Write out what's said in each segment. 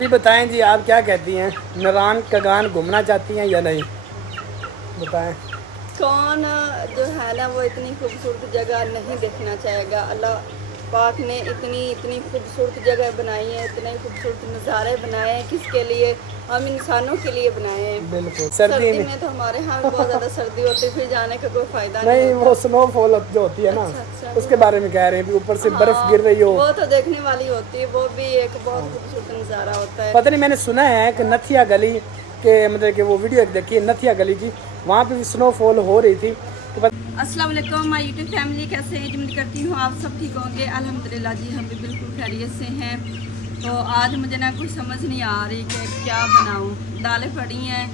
जी बताएं जी, आप क्या कहती हैं, नारायण कगान घूमना चाहती हैं या नहीं? बताएं। कौन जो है ना वो इतनी खूबसूरत जगह नहीं देखना चाहेगा। अल्लाह पाक ने इतनी इतनी खूबसूरत जगह बनाई है, इतने खूबसूरत नज़ारे बनाए हैं। किसके लिए? हम इंसानों के लिए बनाए हैं। बिल्कुल सर्दी सर्दी में। में तो हमारे यहाँ भी बहुत ज़्यादा सर्दी होती है, फिर जाने का कोई फ़ायदा नहीं नहीं, होता। वो स्नोफॉल जो होती है ना, अच्छा अच्छा, उसके बारे में कह रहे हैं कि ऊपर से बर्फ हाँ गिर रही हो। वो तो देखने वाली होती है, वो भी एक बहुत हाँ। खूबसूरत नज़ारा होता है। पता नहीं, मैंने सुना है कि नथिया गली के मतलब कि वो वीडियो एक देखी है नथिया गली की, वहाँ पे भी स्नोफॉल हो रही थी तो अस्सलाम वालेकुम माय यूट्यूब फैमिली, कैसे हैं? उम्मीद करती हूँ आप सब ठीक होंगे। अल्हम्दुलिल्लाह जी, हम भी बिल्कुल खैरियत से हैं। तो आज मुझे ना कुछ समझ नहीं आ रही कि क्या बनाऊँ। दालें पड़ी हैं,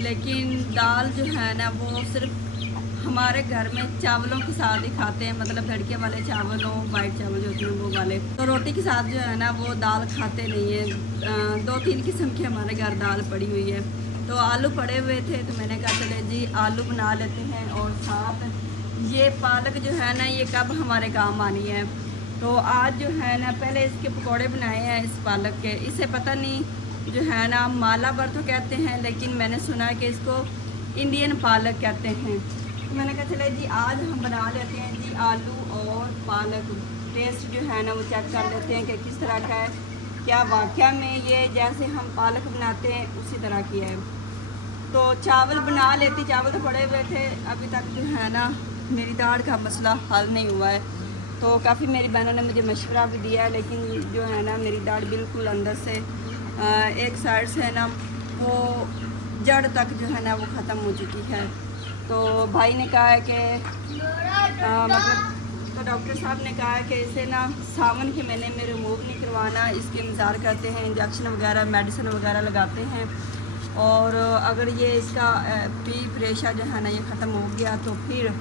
लेकिन दाल जो है ना वो सिर्फ हमारे घर में चावलों के साथ ही खाते हैं, मतलब तड़के वाले चावल हो, वाइट चावल जो होते हैं वो वाले। तो रोटी के साथ जो है ना वो दाल खाते नहीं है। 2-3 किस्म की हमारे घर दाल पड़ी हुई है। तो आलू पड़े हुए थे तो मैंने कहा चले जी आलू बना लेते हैं, और साथ ये पालक जो है ना ये कब हमारे काम आनी है। तो आज जो है ना पहले इसके पकौड़े बनाए हैं इस पालक के। इसे पता नहीं जो है ना माला भर तो कहते हैं, लेकिन मैंने सुना है कि इसको इंडियन पालक कहते हैं। तो मैंने कहा चले जी आज हम बना लेते हैं जी आलू और पालक। टेस्ट जो है ना वो चेक कर लेते हैं कि किस तरह का है, क्या वाकया में ये जैसे हम पालक बनाते हैं उसी तरह की है। तो चावल बना लेती, चावल तो पड़े हुए थे, अभी तक जो है ना मेरी दाढ़ का मसला हल नहीं हुआ है। तो काफ़ी मेरी बहनों ने मुझे मशवरा भी दिया है, लेकिन जो है ना मेरी दाढ़ बिल्कुल अंदर से एक साइड से है ना वो जड़ तक जो है ना वो ख़त्म हो चुकी है। तो भाई ने कहा है कि मतलब तो डॉक्टर साहब ने कहा है कि इसे ना सावन के महीने में रिमूव नहीं करवाना, इसके इंतज़ार करते हैं, इंजेक्शन वगैरह मेडिसिन वगैरह लगाते हैं। और अगर ये इसका पी प्रेशर जो है ना ये ख़त्म हो गया तो फिर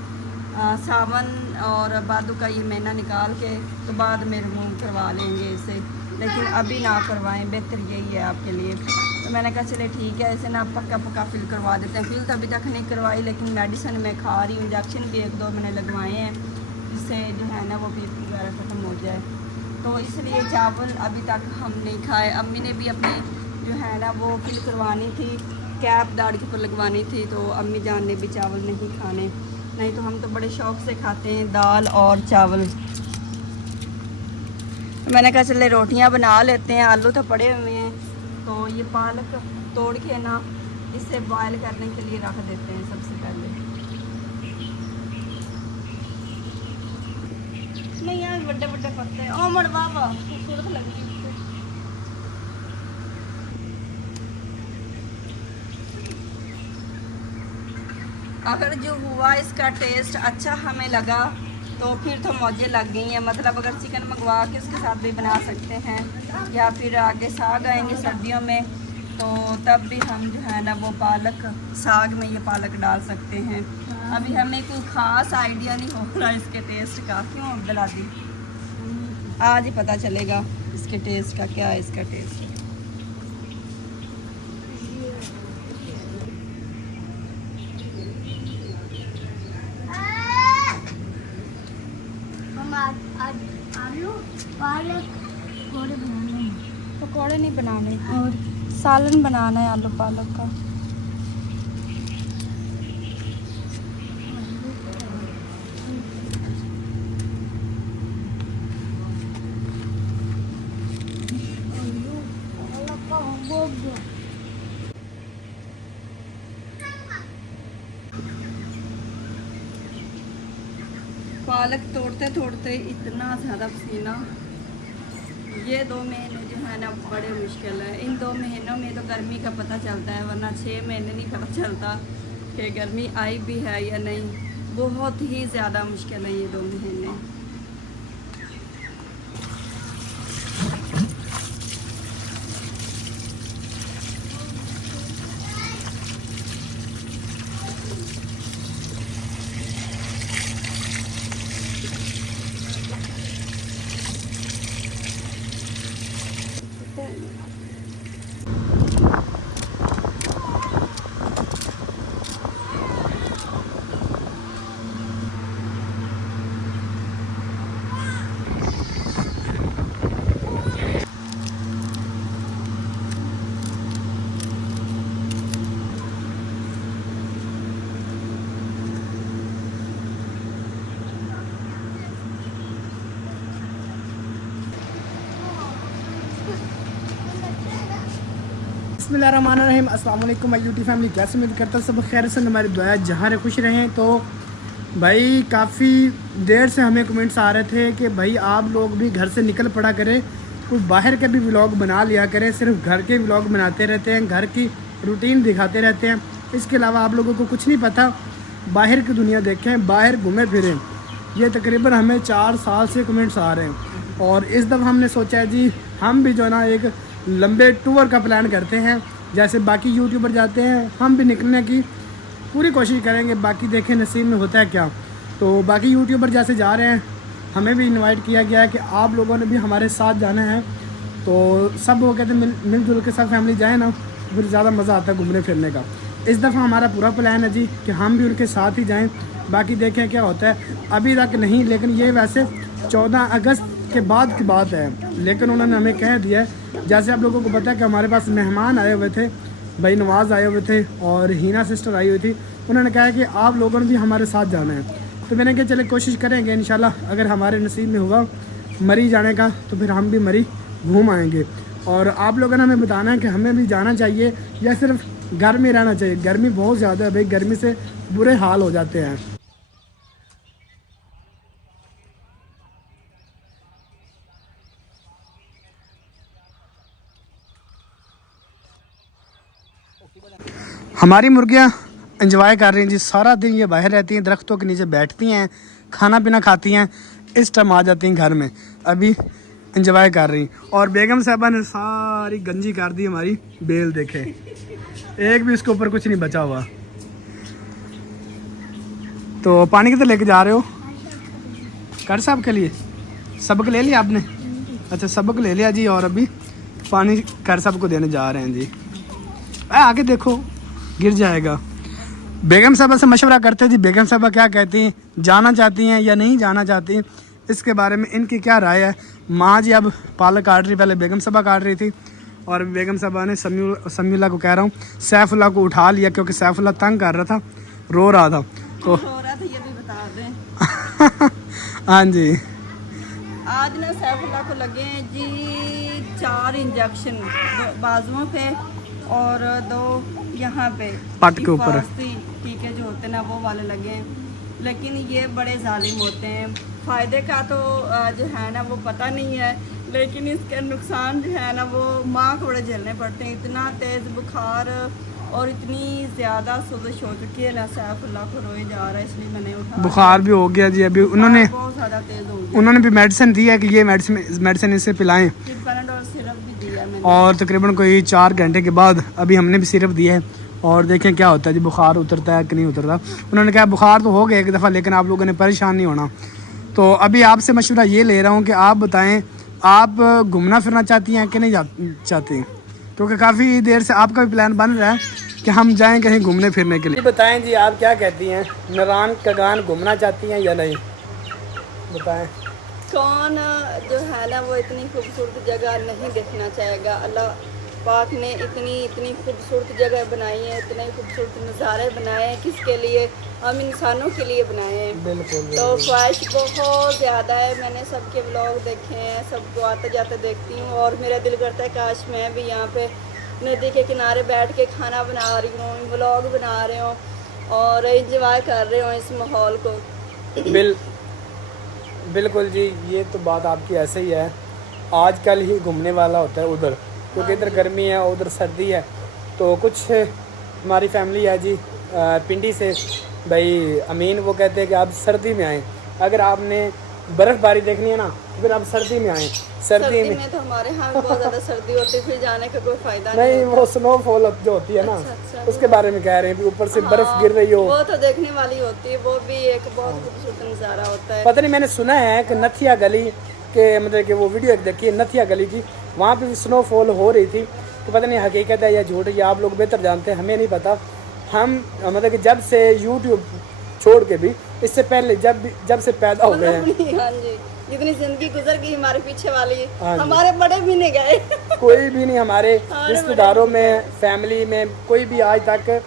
सावन और भादों का ये महीना निकाल के तो बाद में रिमूव करवा लेंगे इसे, लेकिन अभी ना करवाएं, बेहतर यही है आपके लिए। तो मैंने कहा चले ठीक है, इसे ना पक्का पक्का फिल करवा देते हैं। फिल तो अभी तक नहीं करवाई, लेकिन मेडिसिन मैं खा रही हूँ, इंजेक्शन भी 1-2 मैंने लगवाए हैं, जिससे जो है ना वो बीपी वगैरह ख़त्म हो जाए। तो इसलिए चावल अभी तक हम नहीं खाए। अम्मी ने भी अपनी जो है ना वो फिल करवानी थी, कैप दाढ़ के ऊपर लगवानी थी, तो अम्मी जान ने भी चावल नहीं खाने, नहीं तो हम तो बड़े शौक़ से खाते हैं दाल और चावल। तो मैंने कहा चले रोटियां बना लेते हैं, आलू तो पड़े हुए हैं। तो ये पालक तोड़ के ना इसे बॉयल करने के लिए रख देते हैं सबसे पहले। नहीं यार बड़े बड़े पत्ते ओमड़ बाबा खूबसूरत लगी। अगर जो हुआ इसका टेस्ट अच्छा हमें लगा तो फिर तो मौजें लग गई हैं। मतलब अगर चिकन मंगवा के उसके साथ भी बना सकते हैं, या फिर आगे साग आएंगे सर्दियों में तो तब भी हम जो है ना वो पालक साग में ये पालक डाल सकते हैं। अभी हमें कोई ख़ास आइडिया नहीं हो रहा इसके टेस्ट का। क्यों अब्दुल्ला दी? आज ही पता चलेगा इसके टेस्ट का, क्या है इसका टेस्ट। आलू पालक पकौड़े बनाने हैं। पकौड़े नहीं बनाने, और सालन बनाना है आलू पालक का। आलू पालक का हो गया। पालक तोड़ते तोड़ते इतना ज़्यादा पसीना, ये 2 महीने जो है ना बड़े मुश्किल है। इन 2 महीनों में तो गर्मी का पता चलता है, वरना 6 महीने नहीं पता चलता कि गर्मी आई भी है या नहीं। बहुत ही ज़्यादा मुश्किल है ये 2 महीने। बिस्मिल्लाहिर्रहमानिर्रहीम। अस्सलाम वालेकुम माय यूट्यूब फैमिली, कैसे उम्मीद करता हूँ सब खैर से, हमारी दुआ जहाँ रहे खुश रहें। तो भाई काफ़ी देर से हमें कमेंट्स आ रहे थे कि भाई आप लोग भी घर से निकल पड़ा करें, कुछ बाहर के भी व्लॉग बना लिया करें। सिर्फ घर के व्लॉग बनाते रहते हैं, घर की रूटीन दिखाते रहते हैं, इसके अलावा आप लोगों को कुछ नहीं पता। बाहर की दुनिया देखें, बाहर घूमें फिरें। ये तकरीबन हमें 4 साल से कमेंट्स आ रहे हैं और इस दफ़ा हमने सोचा है जी हम भी जो है ना एक लंबे टूर का प्लान करते हैं। जैसे बाकी यूट्यूबर जाते हैं हम भी निकलने की पूरी कोशिश करेंगे, बाकी देखें नसीब में होता है क्या। तो बाकी यूट्यूबर जैसे जा रहे हैं, हमें भी इनवाइट किया गया है कि आप लोगों ने भी हमारे साथ जाना है। तो सब वो कहते हैं मिलजुल के सब फैमिली जाए ना, फिर ज़्यादा मज़ा आता है घूमने फिरने का। इस दफ़ा हमारा पूरा प्लान है जी कि हम भी उनके साथ ही जाएँ, बाकी देखें क्या होता है। अभी तक नहीं, लेकिन ये वैसे 14 अगस्त के बाद की बात है, लेकिन उन्होंने हमें कह दिया है। जैसे आप लोगों को पता है कि हमारे पास मेहमान आए हुए थे, भाई नवाज़ आए हुए थे और हीना सिस्टर आई हुई थी। उन्होंने कहा कि आप लोगों ने भी हमारे साथ जाना है। तो मैंने कहा चले कोशिश करेंगे, इंशाल्लाह अगर हमारे नसीब में होगा मरी जाने का तो फिर हम भी मरी घूम आएंगे। और आप लोगों ने हमें बताना है कि हमें भी जाना चाहिए या सिर्फ घर में रहना चाहिए। गर्मी बहुत ज़्यादा है भाई, गर्मी से बुरे हाल हो जाते हैं। हमारी मुर्गियाँ एंजॉय कर रही हैं जी, सारा दिन ये बाहर रहती हैं, दरख्तों के नीचे बैठती हैं, खाना पीना खाती हैं, इस टाइम आ जाती हैं घर में, अभी एंजॉय कर रही। और बेगम साहबा ने सारी गंजी कर दी हमारी बेल, देखे एक भी इसके ऊपर कुछ नहीं बचा हुआ। तो पानी किधर लेके जा रहे हो? कर साहब के लिए सबक ले लिया आपने? अच्छा सबक ले लिया जी, और अभी पानी कर साहब को देने जा रहे हैं जी। आगे देखो गिर जाएगा। बेगम साहबा से मशवरा करते जी, बेगम साहबा क्या कहती हैं, जाना चाहती हैं या नहीं जाना चाहती, इसके बारे में इनकी क्या राय है। माँ जी अब पालक काट रही, पहले बेगम साहबा काट रही थी और बेगम साहबा ने समीउल्लाह को कह रहा हूँ सैफुल्लाह को उठा लिया, क्योंकि सैफुल्लाह तंग कर रहा था, रो रहा था। तो रो रहा था ये भी बता दें। हाँ जी, आज ना सैफुल्लाह को लगे हैं जी 4 इंजेक्शन, बाजुओं पे और 2 यहाँ पे पट के ऊपर टीके जो होते हैं ना वो वाले लगे हैं। लेकिन ये बड़े जालिम होते हैं। फ़ायदे का तो जो है ना वो पता नहीं है, लेकिन इसके नुकसान जो है ना वो माँ को बड़े झेलने पड़ते हैं। इतना तेज़ बुखार और इतनी ज़्यादा सोजिश हो चुकी है ना, सैफुल्लाह को रोए जा रहा है, इसलिए मैंने उठा। बुखार भी हो गया जी, अभी उन्होंने बहुत ज़्यादा तेज़ हो गया। उन्होंने भी मेडिसिन दी है कि ये मेडिसिन इसे पिलाएं, पैराडोल सिरप भी दिया मैंने। और तकरीबन कोई 4 घंटे के बाद अभी हमने भी सिरप दिया है और देखें क्या होता है जी, बुखार उतरता है कि नहीं उतरता। उन्होंने कहा बुखार तो हो गया एक दफ़ा, लेकिन आप लोगों ने परेशान नहीं होना। तो अभी आपसे मशवरा ये ले रहा हूँ कि आप बताएं, आप घूमना फिरना चाहती हैं कि नहीं चाहती, क्योंकि काफ़ी देर से आपका भी प्लान बन रहा है कि हम जाएं कहीं घूमने फिरने के लिए। बताएं जी आप क्या कहती हैं, नारायण कगान घूमना चाहती हैं या नहीं, बताएं। कौन जो है ना वो इतनी खूबसूरत जगह नहीं देखना चाहेगा। अल्लाह पाक ने इतनी खूबसूरत जगह बनाई है, इतने खूबसूरत नज़ारे बनाए हैं, किसके लिए? हम इंसानों के लिए बनाए हैं। बिल्कुल। तो ख्वाहिश बहुत ज़्यादा है, मैंने सबके व्लॉग देखे हैं, सबको आते जाते देखती हूँ और मेरा दिल करता है काश मैं भी यहाँ पे नदी के किनारे बैठ के खाना बना रही हूँ, व्लॉग बना रहे हूँ और इंजॉय कर रहे हूँ इस माहौल को। बिल्कुल जी, ये तो बात आपकी ऐसे ही है। आजकल ही घूमने वाला होता है उधर, क्योंकि इधर गर्मी है उधर सर्दी है। तो कुछ हमारी फैमिली है जी पिंडी से, भाई अमीन, वो कहते हैं कि आप सर्दी में आएँ, अगर आपने बर्फ़बारी देखनी है ना तो फिर आप सर्दी में आएँ। सर्दी में तो हमारे यहाँ बहुत ज़्यादा सर्दी होती है, फिर जाने का कोई फ़ायदा नहीं। वो स्नोफॉल जो होती है ना, अच्छा, उसके बारे में कह रहे हैं, ऊपर से बर्फ़ गिर रही हो, वो तो देखने वाली होती है, वो भी एक बहुत खूबसूरत नज़ारा होता है। पता नहीं, मैंने सुना है कि नथिया गली के मतलब कि वो वीडियो देखी है नथिया गली की, वहाँ पे भी स्नोफॉल हो रही थी। तो पता नहीं हकीकत है या झूठ, या आप लोग बेहतर जानते हैं, हमें नहीं पता। हम मतलब कि जब से यूट्यूब छोड़ के भी, इससे पहले जब से पैदा हो गए हैं, हाँ जी, जितनी जिंदगी गुजर गई हमारे पीछे वाली, हमारे बड़े भी नहीं गए कोई भी नहीं हमारे रिश्तेदारों में, फैमिली में कोई भी आज तक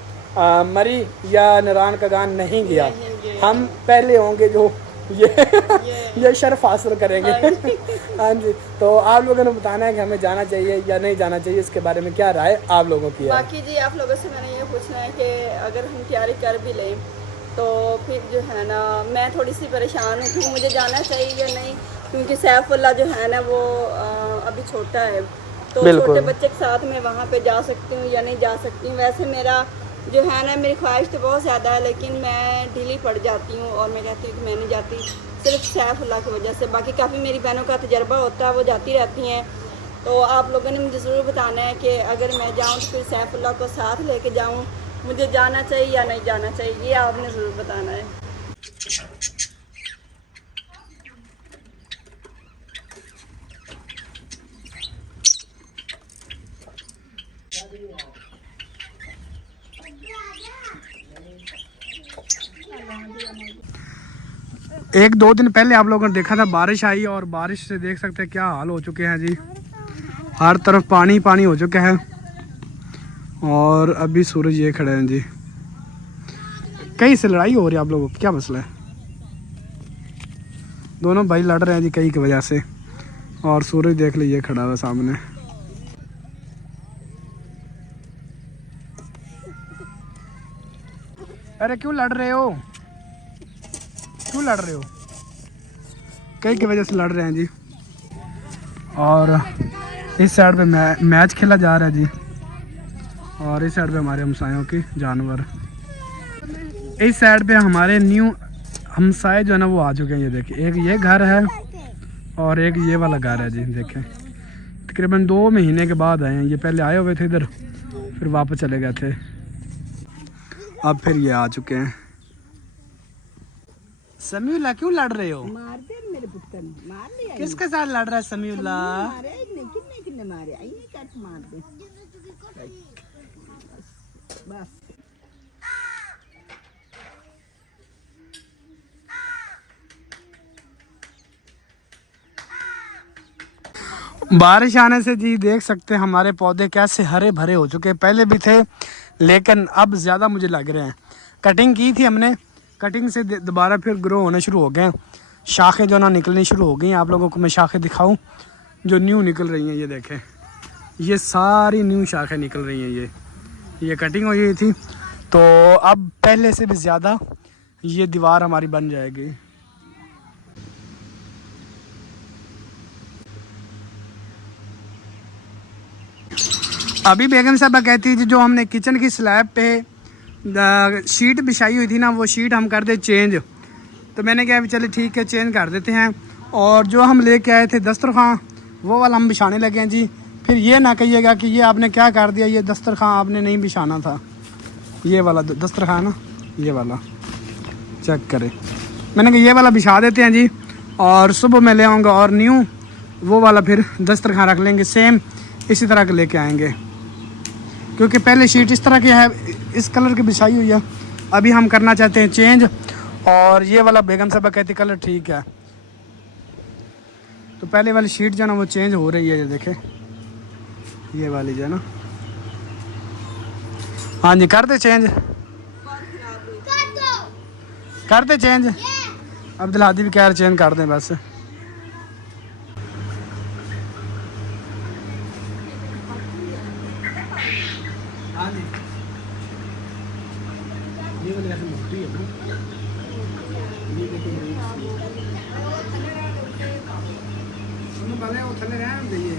मरी या नारायण कगान नहीं गया। हम पहले होंगे जो ये शर्फ हासिल करेंगे। हाँ जी, तो आप लोगों ने बताना है कि हमें जाना चाहिए या नहीं जाना चाहिए, इसके बारे में क्या राय आप लोगों की है। बाकी जी आप लोगों से मैंने ये पूछना है कि अगर हम तैयारी कर भी लें तो फिर जो है ना मैं थोड़ी सी परेशान हूँ कि मुझे जाना चाहिए या नहीं, क्योंकि सैफुल्लाह जो है ना वो अभी छोटा है, तो छोटे बच्चे के साथ मैं वहाँ पे जा सकती हूँ या नहीं जा सकती हूँ। वैसे मेरा जो है ना मेरी ख्वाहिश तो बहुत ज़्यादा है, लेकिन मैं ढीली पड़ जाती हूँ और मैं कहती हूँ कि मैं नहीं जाती सिर्फ सैफुल्लाह की वजह से। बाकी काफ़ी मेरी बहनों का तजर्बा होता है, वो जाती रहती हैं। तो आप लोगों ने मुझे ज़रूर बताना है कि अगर मैं जाऊँ तो फिर सैफुल्लाह को साथ लेके जाऊँ, मुझे जाना चाहिए या नहीं जाना चाहिए, ये आपने ज़रूर बताना है। एक दो दिन पहले आप लोगों ने देखा था बारिश आई, और बारिश से देख सकते हैं क्या हाल हो चुके हैं जी, हर तरफ पानी पानी हो चुका है। और अभी सूरज ये खड़े हैं जी, कहीं से लड़ाई हो रही है आप लोगों को, क्या मसला है? दोनों भाई लड़ रहे हैं जी कहीं की वजह से, और सूरज देख लीजिए खड़ा हुआ सामने। अरे क्यों लड़ रहे हो, क्यों लड़ रहे हो? कई की वजह से लड़ रहे हैं जी। और इस साइड पे मैच खेला जा रहा है जी, और इस साइड पे हमारे हमसायों के जानवर, इस साइड पे हमारे न्यू हमसाए जो है ना वो आ चुके हैं। ये देखिए, एक ये घर है और एक ये वाला घर है जी। देखें तकरीबन 2 महीने के बाद आए हैं ये, पहले आए हुए थे इधर, फिर वापस चले गए थे, अब फिर ये आ चुके हैं। समीउल्लाह क्यों लड़ रहे हो? मार दे मेरे पुत्र ने, मार लिया। किसके साथ लड़ रहा है समीउल्लाह? मारे कितने कितने मारे, आई नहीं कर मार दे बस। बारिश आने से जी देख सकते हैं हमारे पौधे कैसे हरे भरे हो चुके हैं, पहले भी थे लेकिन अब ज़्यादा मुझे लग रहे हैं। कटिंग की थी हमने, कटिंग से दोबारा फिर ग्रो होने शुरू हो गए, शाखें जो ना निकलनी शुरू हो गई। आप लोगों को मैं शाखें दिखाऊं जो न्यू निकल रही हैं, ये देखें, ये सारी न्यू शाखें निकल रही हैं। ये कटिंग हुई थी, तो अब पहले से भी ज़्यादा ये दीवार हमारी बन जाएगी। अभी बेगम साहबा कहती थी जो हमने किचन की स्लैब पे शीट बिछाई हुई थी ना, वो शीट हम कर दे चेंज, तो मैंने कहा चले ठीक है चेंज कर देते हैं। और जो हम लेके आए थे दस्तरखान, वो वाला हम बिछाने लगे हैं जी। फिर ये ना कहिएगा कि ये आपने क्या कर दिया, ये दस्तरखान आपने नहीं बिछाना था, ये वाला दस्तरखान ना, ये वाला चेक करें। मैंने कहा ये वाला बिछा देते हैं जी, और सुबह मैं ले आऊँगा और न्यू वो वाला फिर दस्तरखान रख लेंगे, सेम इसी तरह के लेके आएंगे, क्योंकि पहले शीट इस तरह की है, इस कलर की बिछाई हुई है। अभी हम करना चाहते हैं चेंज, और ये वाला बेगम साहबा कहती कलर ठीक है, तो पहले वाली शीट जो है ना वो चेंज हो रही है। ये देखें, ये वाली जो है ना, हाँ जी कर दे चेंज, कर दे चेंज। अब्दुल हादी भी कह रहे चेंज कर दें बस। हाँ जी, ये वाली ऐसे मोटी है ना, ये देखिए वो थले रहने दीजिए,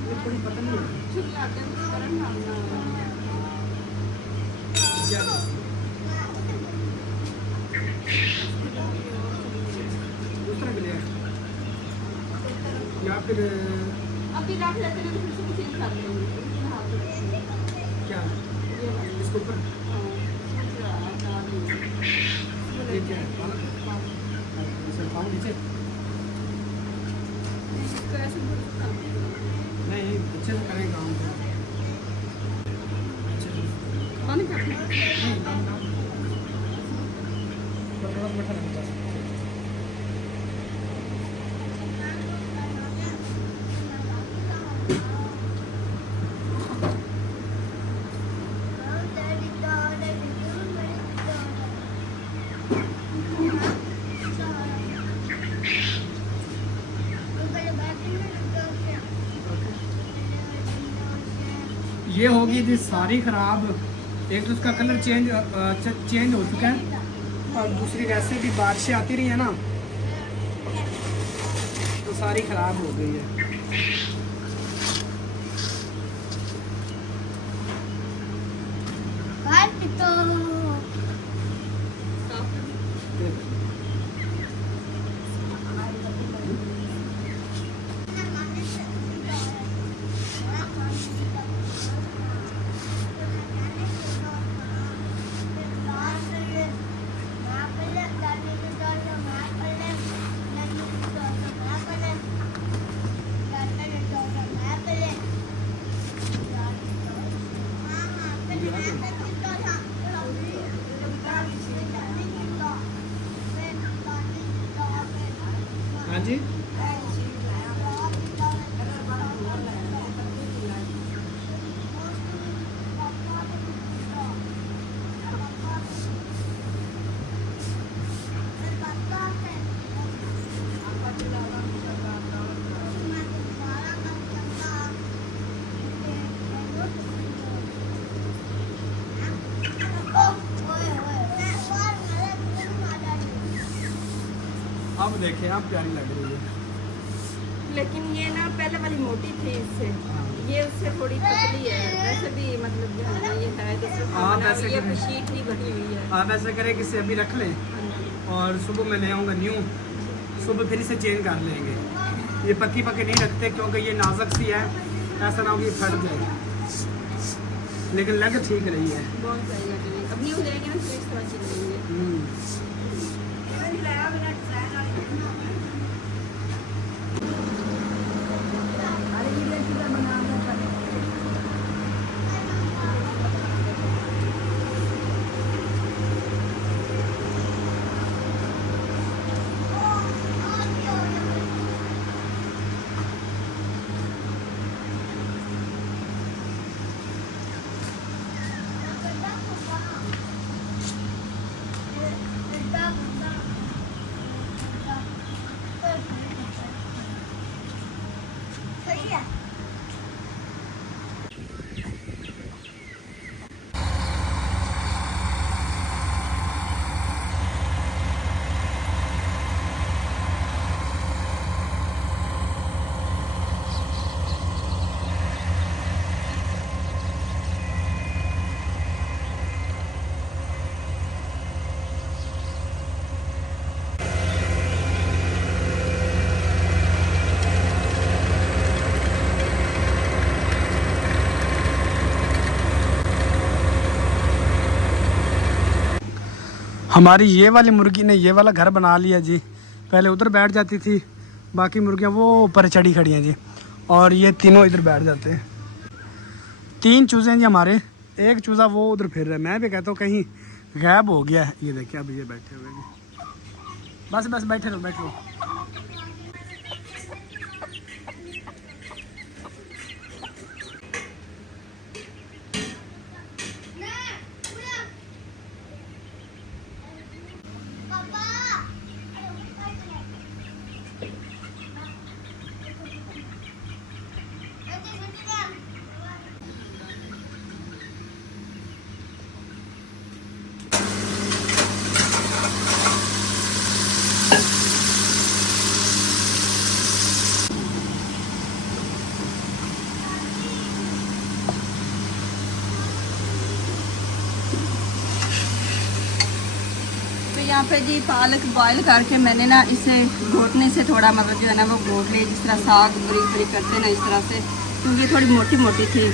ये थोड़ी पता नहीं है दूसरा भी ले या फिर अभी रख लेते हैं, फिर से चेंज कर देंगे क्या इसके ऊपर ये क्या है नीचे नहीं, अच्छे से करें काम पानी काटना थोड़ा बैठा रहता है। ये होगी जी सारी ख़राब। एक तो उसका कलर चेंज हो चुका है और दूसरी वैसे भी बारिशें आती रही है ना तो सारी ख़राब हो गई है। हाँ जी, अब देखें आप प्यारी लग रही है। लेकिन ये ना पहले वाली मोटी थी इससे, ये उससे थोड़ी पतली है। वैसे भी मतलब जो है ना ये है जैसे ये शीट नहीं बनी हुई है। आप ऐसा करें कि इसे अभी रख लें और सुबह मैं ले आऊँगा न्यू, सुबह फिर इसे चेंज कर लेंगे। ये पक्की पक्की नहीं रखते क्योंकि ये नाजुक सी है, ऐसा ना हो कि फट जाए। लेकिन लग ठीक रही है। बहुत सही लग रही है। अब न्यू लेंगे ना तो इस तरह की लेंगे। हमारी ये वाली मुर्गी ने ये वाला घर बना लिया जी। पहले उधर बैठ जाती थी, बाकी मुर्गियाँ वो ऊपर चढ़ी खड़ी हैं जी, और ये तीनों इधर बैठ जाते हैं। 3 चूज़े हैं जी हमारे, एक चूज़ा वो उधर फिर रहा है। मैं भी कहता हूँ कहीं गायब हो गया है। ये देखिए अब ये बैठे हुए जी। बस बस बैठे रहो बैठे रहो। यहाँ पे जी पालक बॉईल करके मैंने ना इसे घोटने से थोड़ा मतलब जो है ना वो घोट ले, जिस तरह साग बरीक बरीक करते हैं ना इस तरह से, क्योंकि ये थोड़ी मोटी मोटी थी